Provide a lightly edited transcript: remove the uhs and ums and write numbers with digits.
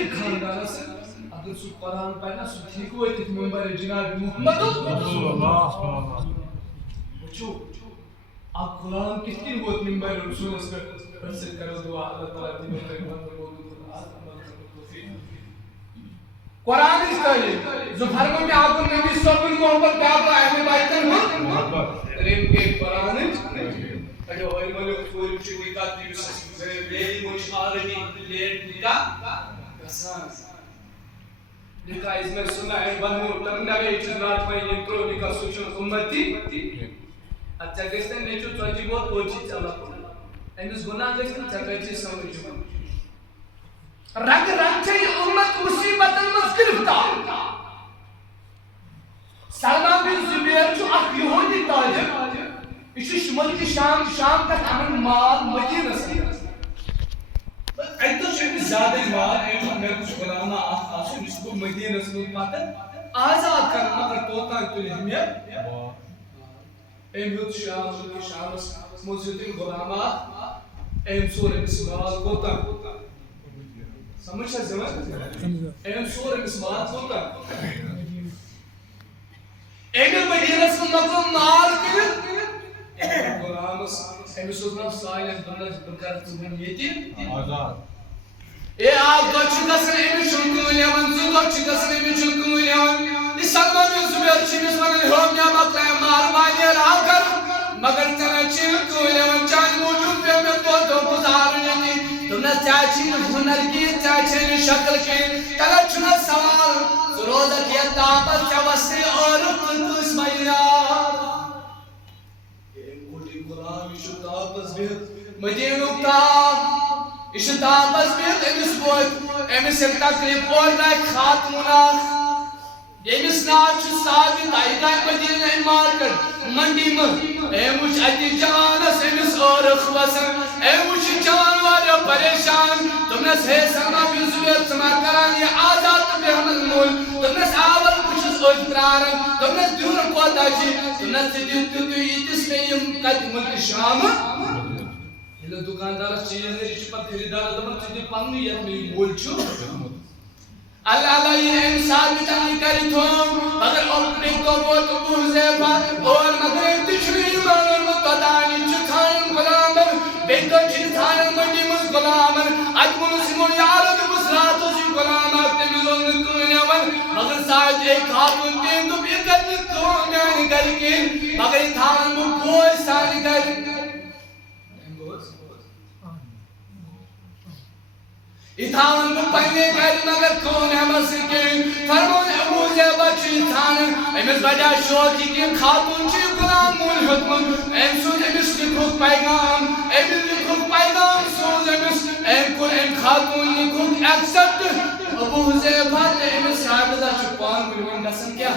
غریب خاندان سے اگر سو قرآن پڑھنا سو ٹھیک ہوئے تھے ممبر جناب محمد رسول اللہ بچو آپ غلام کتنی ہوت ممبر رسول اس پر سے کرو دعا اللہ تعالیٰ دیو خیمت قرآن اس طرح جو فرمو میں آپ نبی صلی اللہ علیہ وسلم کیا با اہم بائتن ہو ریم کے قرآن اگر ہوئی ملو کوئی چوئی کا دیوس بیلی موش آرمی لیٹ نکا کسان نکا اس میں سنا ہے بنو ترنوے چنات میں انترو نکا سوچن امتی اچھا گشتے نیچو چوچی بہت پوچھی چلا پڑا ایمس گناہ گشتے چکچی سمجھو رگ رگ چھے امت مصیبت گرفتار سلمان بن زبیر چھو اخ یہودی تاجر یہ شمال کی شام تک امن مال مدینہ سے ایتو چھو زیادہ مال ایمو میں کچھ غلامہ آسو اس کو مدینہ سے پاتا آزاد کرنا مگر توتا تو لہمیت ایمو شام موزیدین غلامات ایم سورہ مسمال کوتا سمجھ ہے زمان ایم سورہ مسمال کوتا ایم مدینہ سے مقلوم مال کرد ایم غلامس ایم سورہ سائلن دنس بکر تمہیں یتیم آزاد اے آپ دو چکسن ایم شنکو لیون زو چکسن ایم شنکو لیون اس سلمان بن زبیر چیمس ونن ہوم یا مقلع مال مانی راو کر مگر چنا چنکو لیون چان موجود پہ میں تو گزار لیتی تمہیں چاچی ہنر کی چاچی شکل کی تلا چنا سوال سروزہ کیا تاپت چوستی اور قدس میار ایم گوڑی غلام ایشو تاپس بیت مدینو تاپ ایشو تاپس بیت ایمس بوت ایمس ایک تقریب اور گئے خاتمونہ ایمس نام چھو ثابت آئی گئے مدینہ امار کر منڈی من ایموچ اتی جانس ایمس اور اخوصن ایموچ جانوار یا پریشان تمنس ہے سلمہ بن زبیر سمار کران یہ آزاد تبی حمد مول تمنس آول کچھس اوج پرارن تمنس دیورن کوتا چی تمنس دیو ایتس میں یم قد ملک شام یہ دکاندار چیز ہے جس پر خریدار دمر چیزی پنویت میں مول چھو اللہ یہ انسان بھی چاہی کری تھوم مگر اپنے تو وہ تو بوزیبا اور مگر تشویر مانن متدانی چھتان غلامن بیتو چھتان مجی مز غلامن اجمن سمون یارد بسراتو سی غلام اکتے مزون نکونیون مگر ساتھ ایک خاتون تین تو بیکت نکون یعنی کرکین مگر تھان مکوئی سانی کرکین اتھان کو پہنے کر مگر کون ہے مسکین فرمون ابو زیبہ چیتھان ایمس بڑا شوقی کن خاتون چی غلام مول حکم ایم سوز ایمس لکھوک پیغام ایمس لکھوک پیغام سوز ایمس ایم کل ایم خاتون لکھوک ایکسپٹ ابو زیبہ ایمس شاہدہ چھپان ملون دسن کیا